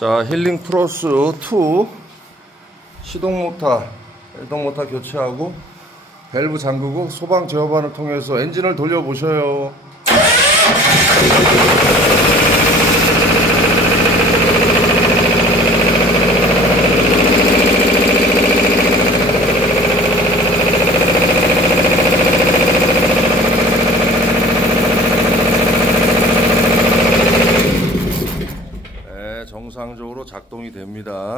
자, 힐링 플러스 2 시동 모터, 애동 모터 교체하고 밸브 잠그고 소방 제어반을 통해서 엔진을 돌려보셔요. 정상적으로 작동이 됩니다.